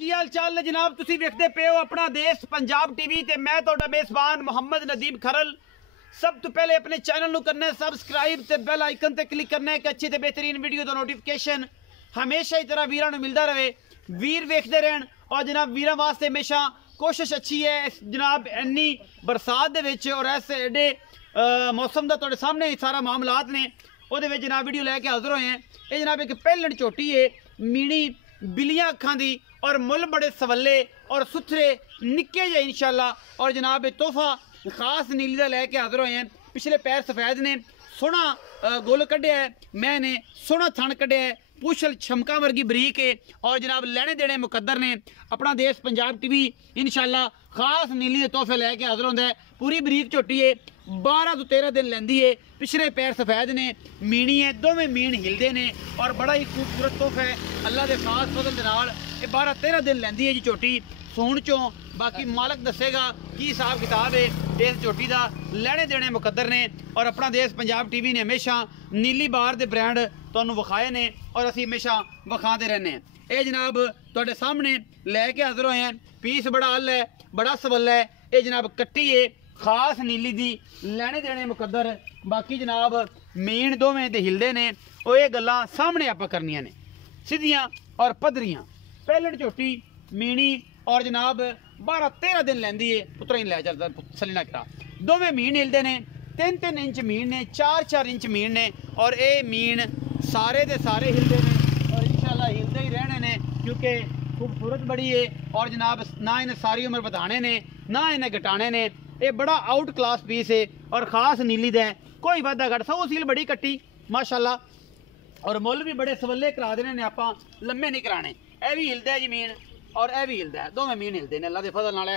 की हाल चाल है जनाब। तुसी वेखदे पे हो अपना देश पंजाब टीवी ते मैं तुहाडा मेज़बान मोहम्मद नदीम खरल। सब तो पहले अपने चैनल नू करना है सबसक्राइब ते बेल आइकन ते क्लिक करना है कि अच्छी ते बेहतरीन वीडियो दा नोटिफिकेशन हमेशा ही तरह वीरां नू मिलता रहे। वीर वेखदे रहन और जनाब वीरां वास्ते हमेशा कोशिश अच्छी है जनाब। इन्नी बरसात दे विच और ऐसे एडे मौसम दा तुहाडे सामने ही सारा मामलात ने ओहदे विच जनाब वीडियो लैके हाज़र होए हैं। ये जनाब एक पहलन झोटी है मीणी बिलियां अखां दी और मुल बड़े सवले और सुथरे निक्के जे इंशाल्लाह। और जनाब तोहफा खास नीली का लैके हाज़र होए हैं। पिछले पैर सफेद ने सोहना गुल कढ़िया है, मैंने सोहना थन कढ़िया है, पूछल छमका वर्गी बरीक है और जनाब लेने देने मुकद्दर ने। अपना देश पंजाब टीवी इंशाल्लाह खास नीली के तोहफे लैके हाज़र होंदा है। पूरी बरीक झोटी है, 12 तो 13 दिन लैंदी है। पिछले पैर सफेद ने, मीणी है, दोवें मीण हिलदे ने और बड़ा ही खूबसूरत तोहफा है अल्लाह के खास फजल दे नाल। 12-13 दिन लैंदी है जी झोटी सूण चों। बाकी मालक दसेगा की हिसाब किताब है इस झोटी का। लैने देने मुकद्दर ने और अपना देश पंजाब टीवी ने हमेशा नीली बार के ब्रांड तुहानूं विखाए ने और असीं हमेशा विखाते रहने हैं। ये जनाब तुहाडे सामने लैके हाज़र होए हैं। पीस बड़ा हल है, बड़ा सवला है। ये जनाब कट्टी है खास नीली दी, लैने देने मुकद्दर। बाकी जनाब मीण दोवें ते हिलदे ने। और ये गल्लां सामने आपां करनियां ने सीधियां और पद्धरियां। पहलण झोटी मीणी और जनाब 12-13 दिन लैंदी है। पुत्रा ही लै चलदा सलीना करा। दोवें मीण हिलदे ने, 3-3 इंच मीण ने, 4-4 इंच मीण ने और ये मीण सारे दे सारे हिलदे ने और इंशाल्लाह हिलदे ही रहने ने क्योंकि खूबसूरत बड़ी है। और जनाब ना इन्हें सारी उम्र बताने ने ना इन्हें घटाने ने। ये बड़ा आउट क्लास पीस है और खास नीली दा है। कोई वादा घट सौ सील बड़ी कट्टी माशाल्लाह और मुल भी बड़े सवले करा देने ने आपां, लम्मे नहीं कराने। यह भी हिलदा है जमीन और यह भी हिलदा है, दोवें मीन हिलदे ने अल्लाह दे फजल नाल।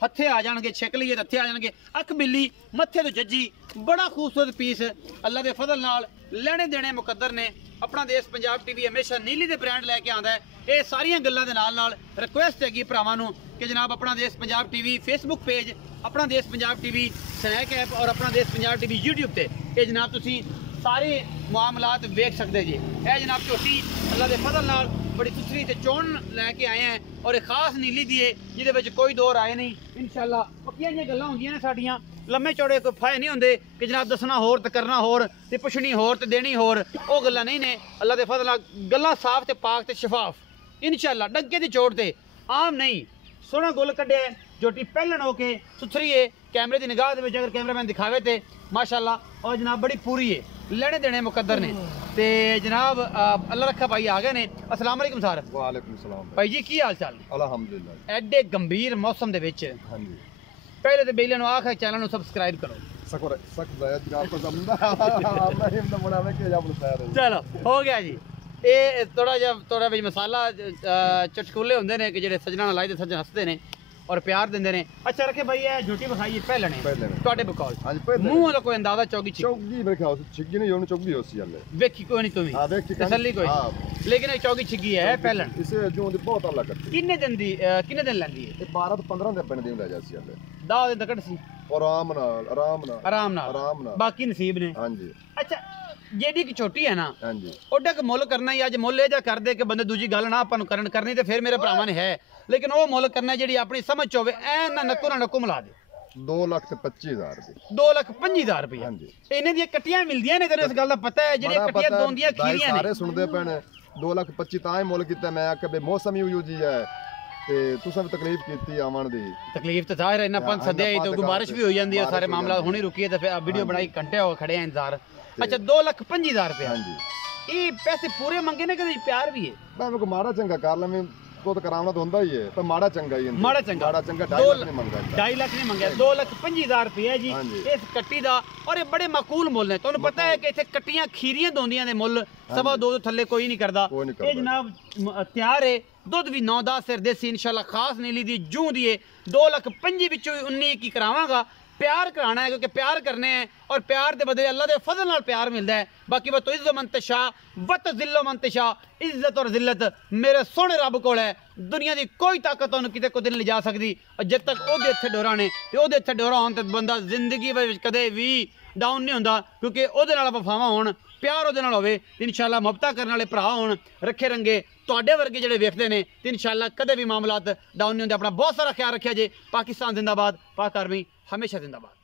हथे आ जाएंगे, छक लीए हथे आ जाएंगे। अख बिल्ली मत्थे तो जज्जी, बड़ा खूबसूरत पीस अल्लाह के फजल नाल। लेने देने मुकद्दर ने। अपना देश पंजाब टीवी हमेशा नीली दे ब्रांड लैके आंदा है। ये सारियां गल्लां दे नाल रिक्वेस्ट हैगी भरावां नूं कि जनाब अपना देश पंजाब टीवी फेसबुक पेज, अपना देश पंजाब टीवी स्नैक ऐप और अपना देश पंजाब टीवी यूट्यूब पे ये जनाब तुसीं सारे मामलात वेख सकते जी। यह जनाब झोटी अल्लाह के फजल नाल बड़ी सुथरी ते चोन लैके आए हैं और एक खास नीली दी है जिहदे विच कोई दो राय नहीं। इंशाल्लाह पक्कियां जिहियां गल्लां होंदियां ने साडियां, लम्मे चौड़े कोई फायदे नहीं होंदे कि जनाब दसना होर ते करना होर ते पुछनी होर ते देनी होर। वो गल्लां नहीं ने अल्लाह के फजल नाल। गल्लां साफ ते पाक ते शफाफ इंशाल्लाह, डंके दी चोट ते आम नहीं। सोहना गुल कड्ढिया है झोटी पहलन होके सुथरी है। कैमरे की निगाह दे विच अगर कैमरामैन दिखावे ते माशाल्लाह और जनाब बड़ी पूरी है। लेने देने मुकद्दर ने ते जनाब अल्लाह रखा भाई आ गए ने। अस्सलाम वालेकुम सर। वालेकुम सलाम भाई जी की हाल चाल? अल्हम्दुलिल्लाह। एडे गंभीर मौसम दे विच हां जी पहले तो बेले नु आख चैनल नु सब्सक्राइब करो। चलो हो गया जी। ये थोड़ा भी मसाला चटकुले होंदे ने कि जेडे सजना लाई दे सज्जन हसदे ने और प्यार दिंदे ने। अच्छा रखे भाई ये झूठी बखाई पहले ने ਤੁਹਾਡੇ बकौल मुंह वाला कोई अंदाजा चौगी मेरे ख्याल से छिग्गी नहीं होनी चौगी होसी वाले वेखी कोई नहीं तुम्ही हां देखी तसल्ली कोई लेकिन एक चौगी छिग्गी है पहले इसे जो बहुत अलग करती कितने दिन दी कितने दिन लैंदी है? 12 तो 15 दिन बने दिन ले जासी वाले 10 दिन तक सी आराम नाल बाकी नसीब ने। हां जी। अच्छा जेडी की छोटी है ना हां जी ओडा के मुल करना ही अज मुल जा कर दे के बंदे दूजी गल ना अपन करनी ते फिर मेरे भरावां ने है लेकिन वो मुल करना जेडी अपनी समझ च होवे ऐ ना नक्को मिला दे। 2,25,000 2,25,000 रुपया। हां जी इन्हें दी कट्टियां मिलदियां ने तेरे इस गल दा पता है जेडी कट्टियां दोंदियां खीरियां ने सारे सुनदे पैण 2,25,000 तां ही मुल कीता। मैं आके बे मौसम ही जी है ते तुसां भी तकलीफ कीती आवन दी। तकलीफ तो जाहिर है इन्ना पंज सद्या ही तो बारिश भी हो जाती है सारे मामला हुणी रुकी है तो फिर वीडियो बनाई घंटे हो खड़े हैं इंतजार। अच्छा 2,25,000 रुपया। हां जी ये पैसे पूरे मंगे ने कि प्यार भी है? मैं को माड़ा चंगा कर लवे तो करावना तो होंदा ही है पर माड़ा चंगा ही है। माड़ा चंगा 2.5 लाख नहीं मंगा 2.5 लाख नहीं मंगा 2,25,000 रुपया जी इस कट्टी दा। और ये बड़े माकूल मुल ने। तुहानू पता है कि इत्थे कट्टियां खीरियां दोंदियां दे मुल 2.25 तो थल्ले कोई नहीं करदा। ये जनाब तैयार है दुध भी 9-10 सिर देसी इंशाल्लाह खास नीली दी जूं दी 2,25,000 विचों 19 की करावांगा। प्यार कराना है क्योंकि प्यार करने हैं और प्यार के बदले अल्लाह के फजल नाल प्यार मिलता है। बाकी वो तो इज्जत मंतशा वत जिल्लो मंतशा इज्जत और जिल्लत मेरे सोने रब कोल है। दुनिया की कोई ताकत तुहानू किते को दिन नहीं जा सकती जब तक ओहदे इत्थे डोरा ने ते ओहदे इत्थे डोरा होण ते बंदा जिंदगी विच कदे भी डाउन नहीं होंदा क्योंकि ओहदे नाल वफावां होण ਪਿਆਰ ਉਹਦੇ ਨਾਲ ਹੋਵੇ ਤੇ ਇਨਸ਼ਾਅੱਲਾ ਮੁਹੱਬਤਾਂ ਕਰਨ ਵਾਲੇ ਭਰਾ ਹੋਣ ਰੱਖੇ ਰੰਗੇ ਤੁਹਾਡੇ ਵਰਗੇ ਜਿਹੜੇ ਵੇਖਦੇ ਨੇ ਤੇ ਇਨਸ਼ਾਅੱਲਾ ਕਦੇ ਵੀ ਮਾਮਲਾਤ ਡਾਊਨ ਨਹੀਂ ਹੁੰਦੇ। ਆਪਣਾ ਬਹੁਤ ਸਾਰਾ ਖਿਆਲ ਰੱਖਿਆ ਜੇ। ਪਾਕਿਸਤਾਨ ਜ਼ਿੰਦਾਬਾਦ, ਪਾਕ ਆਰਮੀ ਹਮੇਸ਼ਾ ਜ਼ਿੰਦਾਬਾਦ।